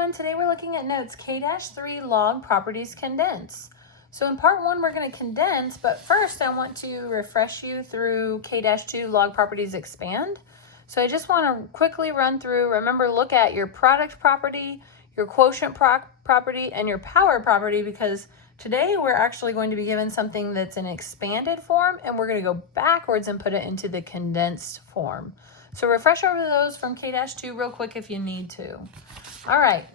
everyone, today we're looking at notes K-3 log properties condense. So in part 1 we're going to condense, but first I want to refresh you through K-2 log properties expand. So I just want to quickly run through, remember, look at your product property, your quotient property, and your power property, because today we're actually going to be given something that's an expanded form and we're going to go backwards and put it into the condensed form. So refresh over those from K-2 real quick if you need to. All right,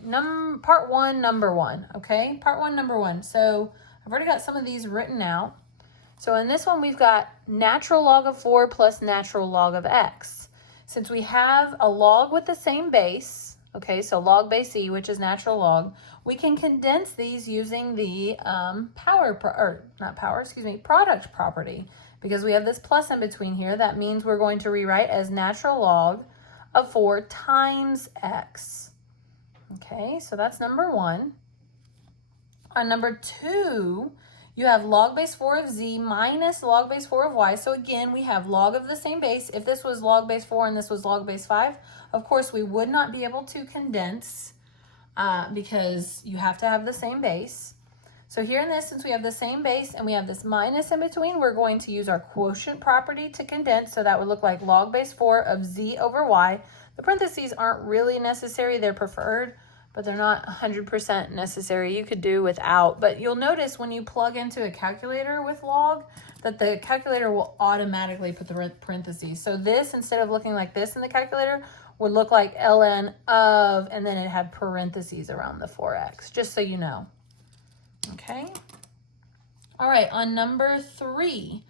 part 1, number 1, okay? Part 1, number 1. So I've already got some of these written out. So in this one, we've got natural log of 4 plus natural log of x. Since we have a log with the same base, okay, so log base e, which is natural log, we can condense these using the product property. Because we have this plus in between here, that means we're going to rewrite as natural log of 4 times x. Okay, so that's number 1. On number 2, you have log base 4 of z minus log base 4 of y. So again, we have log of the same base. If this was log base 4 and this was log base 5, of course we would not be able to condense because you have to have the same base. So here in this, since we have the same base and we have this minus in between, we're going to use our quotient property to condense. So that would look like log base 4 of z over y. The parentheses aren't really necessary. They're preferred, but they're not 100% necessary. You could do without. But you'll notice when you plug into a calculator with log that the calculator will automatically put the parentheses. So this, instead of looking like this in the calculator, would look like ln of, and then it had parentheses around the 4x, just so you know. Okay. All right, on number 3.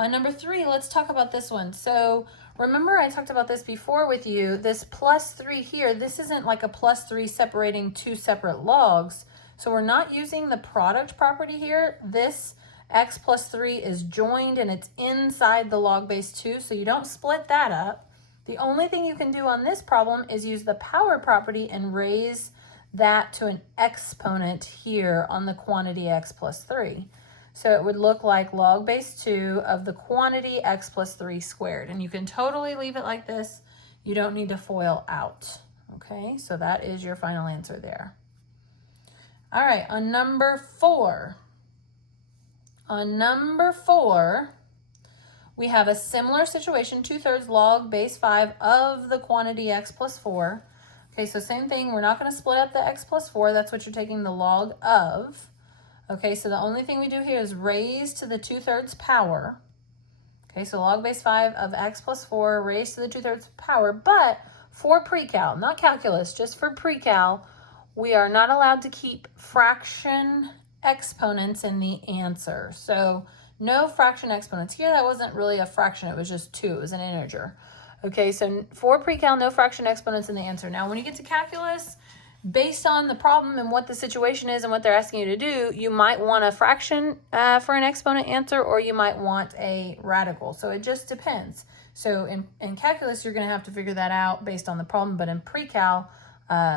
On number 3, let's talk about this one. So remember I talked about this before with you. This plus 3 here, this isn't like a plus 3 separating 2 separate logs. So we're not using the product property here. This x plus 3 is joined and it's inside the log base 2, so you don't split that up. The only thing you can do on this problem is use the power property and raise that to an exponent here on the quantity x plus 3. So it would look like log base 2 of the quantity x plus 3 squared. And you can totally leave it like this. You don't need to FOIL out. Okay, so that is your final answer there. All right, on number 4. On number 4, we have a similar situation, 2/3 log base 5 of the quantity x plus 4. Okay, so same thing. We're not going to split up the x plus 4. That's what you're taking the log of. Okay, so the only thing we do here is raise to the 2/3 power. Okay, so log base 5 of x plus 4 raised to the 2/3 power. But for pre-cal, not calculus, just for pre-cal, we are not allowed to keep fraction exponents in the answer. So no fraction exponents. Here that wasn't really a fraction. It was just 2. It was an integer. Okay, so for pre-cal, no fraction exponents in the answer. Now, when you get to calculus, based on the problem and what the situation is and what they're asking you to do, you might want a fraction for an exponent answer, or you might want a radical. So it just depends. So in calculus, you're going to have to figure that out based on the problem, but in pre-cal,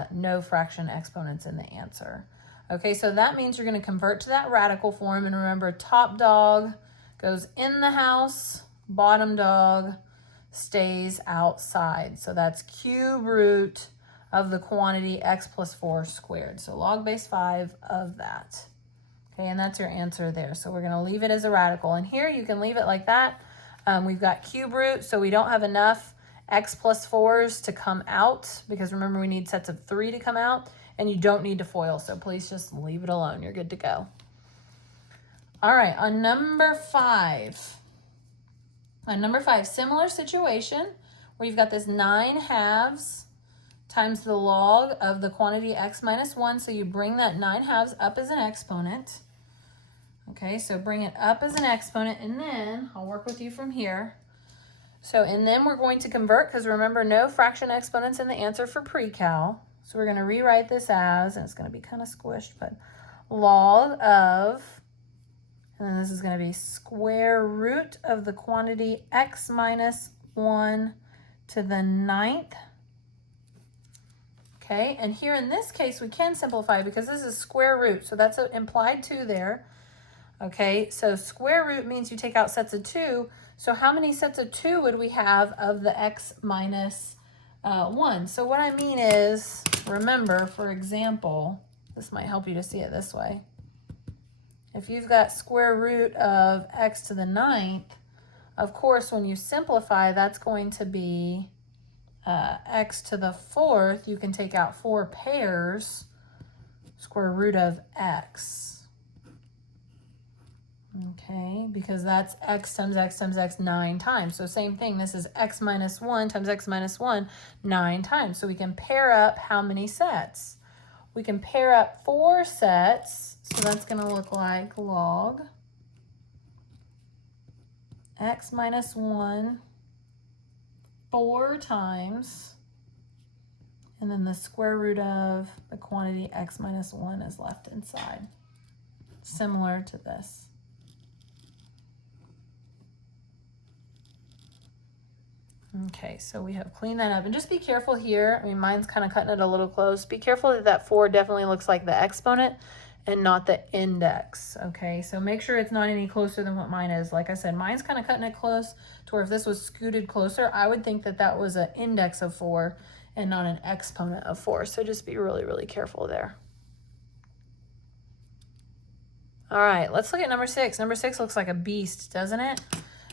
no fraction exponents in the answer. Okay, so that means you're going to convert to that radical form, and remember, top dog goes in the house, bottom dog stays outside. So that's cube root of the quantity x plus 4 squared. So log base 5 of that. Okay, and that's your answer there. So we're going to leave it as a radical. And here you can leave it like that. We've got cube root, so we don't have enough x plus 4s to come out, because remember we need sets of 3 to come out, and you don't need to FOIL. So please just leave it alone. You're good to go. All right, on number 5. On number 5, similar situation where you've got this 9/2 times the log of the quantity x minus 1. So you bring that 9/2 up as an exponent. Okay, so bring it up as an exponent, and then I'll work with you from here. So, and then we're going to convert, because remember, no fraction exponents in the answer for pre-cal. So we're going to rewrite this as, and it's going to be kind of squished, but log of, and then this is going to be square root of the quantity x minus 1 to the 9th. Okay, and here in this case, we can simplify because this is square root. So that's an implied 2 there. Okay, so square root means you take out sets of 2. So how many sets of 2 would we have of the x minus 1? So what I mean is, remember, for example, this might help you to see it this way. If you've got square root of x to the 9th, of course, when you simplify, that's going to be x to the 4th. You can take out 4 pairs, square root of x. Okay, because that's x times x times x 9 times. So same thing, this is x minus 1 times x minus 1 9 times. So we can pair up how many sets? We can pair up 4 sets. So that's going to look like log x minus 1 4 times, and then the square root of the quantity x minus 1 is left inside. Similar to this. Okay, so we have cleaned that up. And just be careful here. I mean, mine's kind of cutting it a little close. Be careful that that 4 definitely looks like the exponent and not the index, okay? So make sure it's not any closer than what mine is. Like I said, mine's kind of cutting it close to where if this was scooted closer, I would think that that was an index of 4 and not an exponent of 4. So just be really, really careful there. All right, let's look at number 6. Number 6 looks like a beast, doesn't it?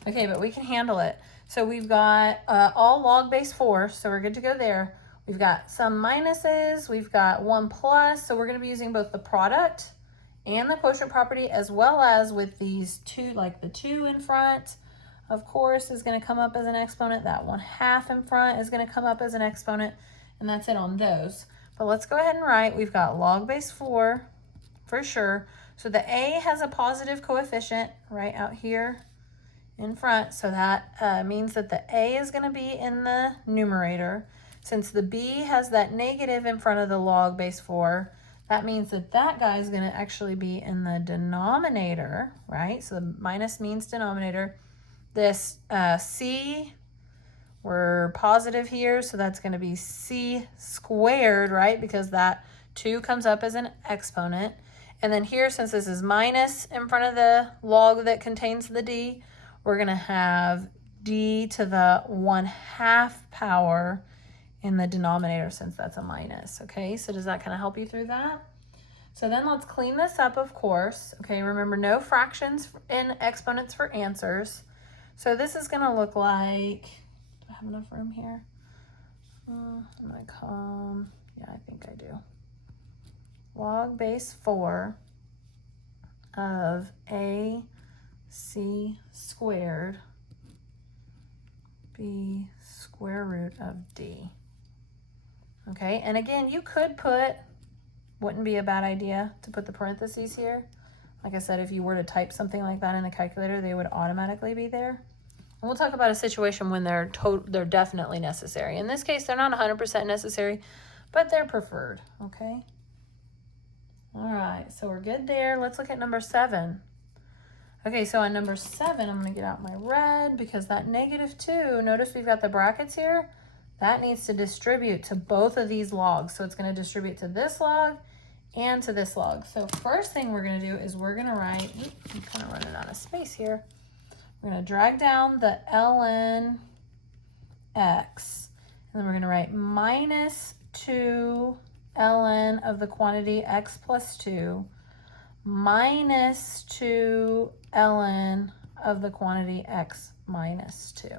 Okay, but we can handle it. So we've got all log base 4, so we're good to go there. We've got some minuses, we've got 1 plus, so we're going to be using both the product and the quotient property, as well as with these 2, like the 2 in front, of course, is going to come up as an exponent. That 1/2 in front is going to come up as an exponent, and that's it on those. But let's go ahead and write, we've got log base 4 for sure. So the a has a positive coefficient right out here in front, so that means that the a is going to be in the numerator. Since the b has that negative in front of the log base 4, that means that that guy is going to actually be in the denominator, right? So the minus means denominator. This c, we're positive here, so that's going to be c squared, right? Because that 2 comes up as an exponent. And then here, since this is minus in front of the log that contains the d, we're going to have d to the 1/2 power in the denominator, since that's a minus. Okay, so does that kind of help you through that? So then let's clean this up, of course. Okay, remember no fractions and exponents for answers. So this is going to look like, do I have enough room here? I'm going to come, yeah, I think I do. Log base 4 of ac squared b square root of d. Okay, and again, you could put, wouldn't be a bad idea to put the parentheses here. Like I said, if you were to type something like that in the calculator, they would automatically be there. And we'll talk about a situation when they're definitely necessary. In this case, they're not 100% necessary, but they're preferred, okay? All right, so we're good there. Let's look at number 7. Okay, so on number 7, I'm going to get out my red because that -2, notice we've got the brackets here. That needs to distribute to both of these logs. So it's going to distribute to this log and to this log. So first thing we're going to do is we're going to write, I'm kind of running out of space here. We're going to drag down the ln x, and then we're going to write -2 ln of the quantity x plus 2 minus 2 ln of the quantity x minus 2.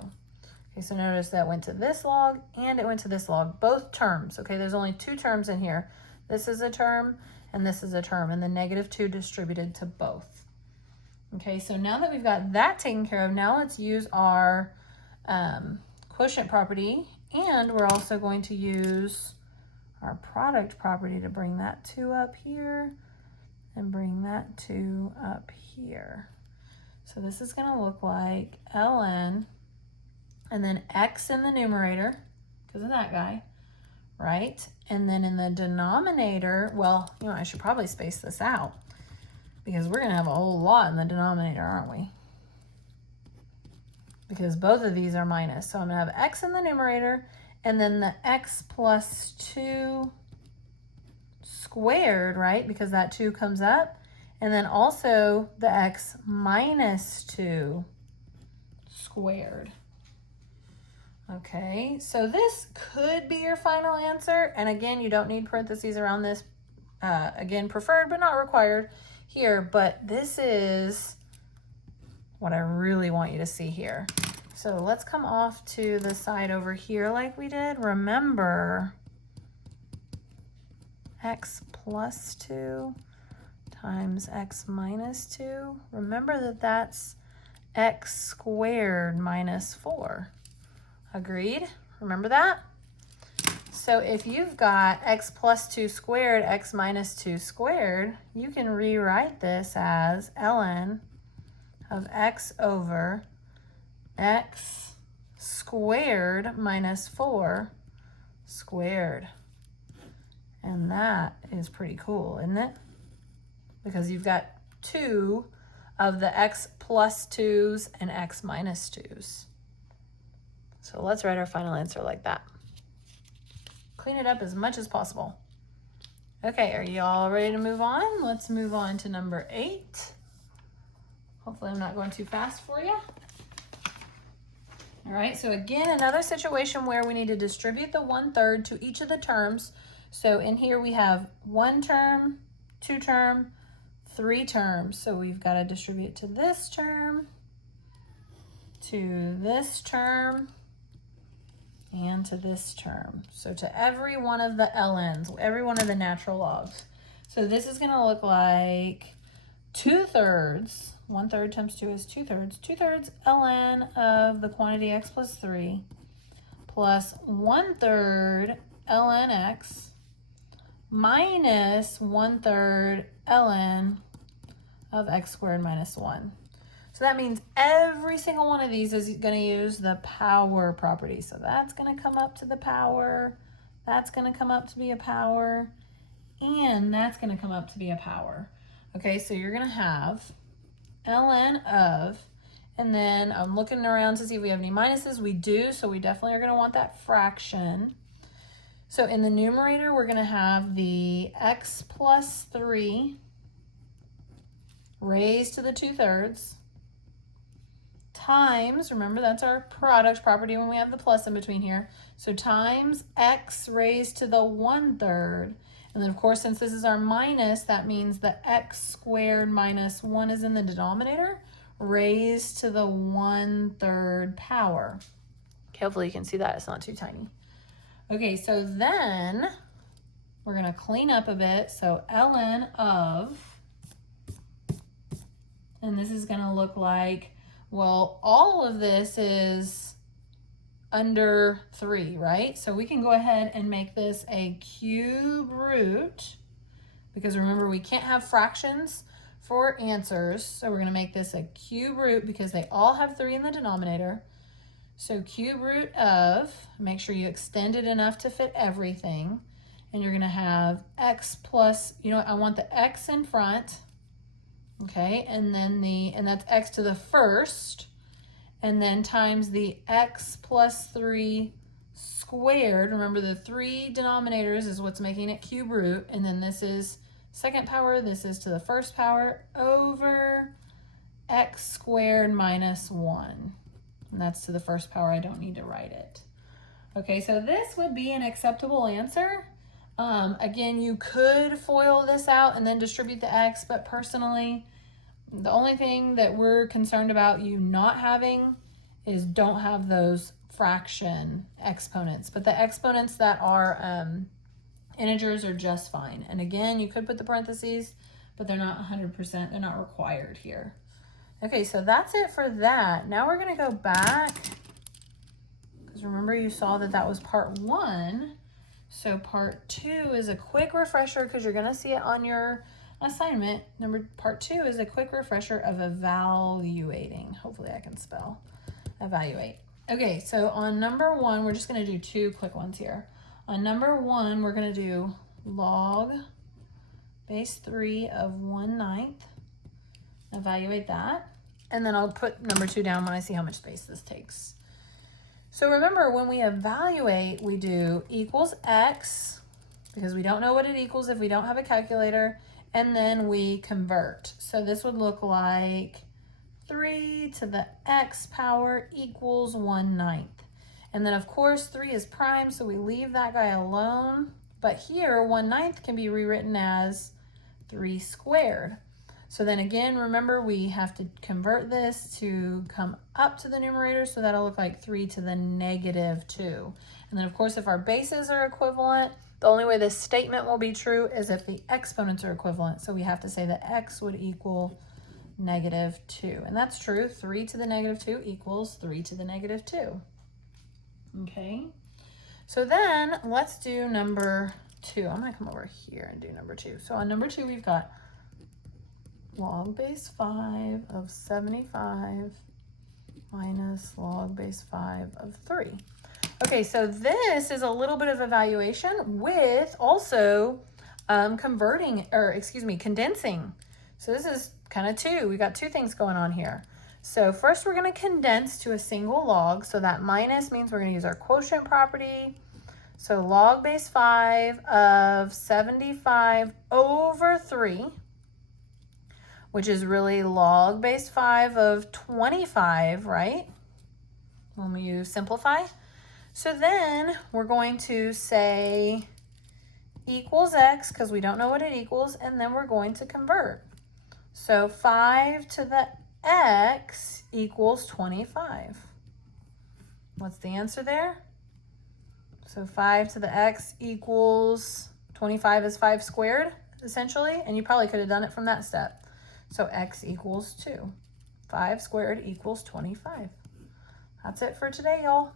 Okay, so notice that went to this log and it went to this log, both terms. Okay, there's only 2 terms in here. This is a term and this is a term, and the -2 distributed to both. Okay, so now that we've got that taken care of, now let's use our quotient property, and we're also going to use our product property to bring that 2 up here and bring that 2 up here. So this is going to look like ln, and then x in the numerator because of that guy, right? And then in the denominator, well, you know, I should probably space this out because we're going to have a whole lot in the denominator, aren't we? Because both of these are minus. So I'm going to have x in the numerator, and then the x plus 2 squared, right? Because that 2 comes up. And then also the x minus 2 squared. Okay, so this could be your final answer. And again, you don't need parentheses around this. Again, preferred but not required here. But this is what I really want you to see here. So let's come off to the side over here like we did. Remember, x plus 2 times x minus 2. Remember that that's x squared minus 4. Agreed? Remember that? So if you've got x plus 2 squared, x minus 2 squared, you can rewrite this as ln of x over x squared minus 4 squared. And that is pretty cool, isn't it? Because you've got 2 of the x plus 2's and x minus 2's. So let's write our final answer like that. Clean it up as much as possible. Okay, are you all ready to move on? Let's move on to number 8. Hopefully I'm not going too fast for you. All right, so again, another situation where we need to distribute the 1/3 to each of the terms. So in here we have 1 term, 2 term, 3 terms. So we've got to distribute to this term, to this term, and to this term. So to every one of the ln's, every one of the natural logs. So this is going to look like 2/3. 1/3 times 2 is 2/3. 2/3 ln of the quantity x plus 3 plus 1/3 ln x minus 1/3 ln of x squared minus 1. So that means every single one of these is going to use the power property. So that's going to come up to the power, that's going to come up to be a power, and that's going to come up to be a power. Okay, so you're going to have ln of, and then I'm looking around to see if we have any minuses. We do, so we definitely are going to want that fraction. So in the numerator, we're going to have the x plus 3 raised to the 2/3 times, remember that's our product property when we have the plus in between here, so times x raised to the 1/3, and then of course since this is our minus, that means the x squared minus 1 is in the denominator, raised to the 1/3 power. Okay, hopefully you can see that, it's not too tiny. Okay, so then we're going to clean up a bit, so ln of, and this is going to look like, well, all of this is under 3, right? So we can go ahead and make this a cube root, because remember we can't have fractions for answers. So we're going to make this a cube root because they all have 3 in the denominator. So cube root of, make sure you extend it enough to fit everything. And you're going to have x plus, you know what, I want the x in front. Okay, and then and that's x to the first, and then times the x plus 3 squared. Remember the 3 denominators is what's making it cube root, and then this is second power, this is to the first power, over x squared minus 1. And that's to the first power, I don't need to write it. Okay, so this would be an acceptable answer. Again, you could FOIL this out and then distribute the x, but personally, the only thing that we're concerned about you not having is don't have those fraction exponents. But the exponents that are integers are just fine. And again, you could put the parentheses, but they're not 100%, they're not required here. Okay, so that's it for that. Now we're gonna go back, because remember you saw that that was part 1. So part 2 is a quick refresher, because you're going to see it on your assignment. Part 2 is a quick refresher of evaluating. Hopefully I can spell evaluate. Okay, so on number 1, we're just going to do 2 quick ones here. On number 1, we're going to do log base 3 of 1/9. Evaluate that. And then I'll put number 2 down when I see how much space this takes. So remember, when we evaluate, we do equals x, because we don't know what it equals if we don't have a calculator, and then we convert. So this would look like 3 to the x power equals 1/9. And then of course 3 is prime, so we leave that guy alone. But here 1/9 can be rewritten as 3 squared. So then again, remember we have to convert this to come up to the numerator, so that'll look like 3 to the negative 2. And then of course if our bases are equivalent, the only way this statement will be true is if the exponents are equivalent. So we have to say that x would equal negative 2. And that's true. 3 to the negative 2 equals 3 to the negative 2. Okay. So then let's do number 2. I'm going to come over here and do number 2. So on number 2, we've got log base 5 of 75 minus log base 5 of 3. Okay, so this is a little bit of evaluation with also condensing. So this is kind of two. We got two things going on here. So first we're going to condense to a single log. So that minus means we're going to use our quotient property. So log base 5 of 75 over 3, which is really log base 5 of 25, right? When we use simplify. So then we're going to say equals x, because we don't know what it equals, and then we're going to convert. So 5 to the x equals 25. What's the answer there? So 5 to the x equals 25 is 5 squared, essentially, and you probably could have done it from that step. So x equals 2. 5 squared equals 25. That's it for today, y'all.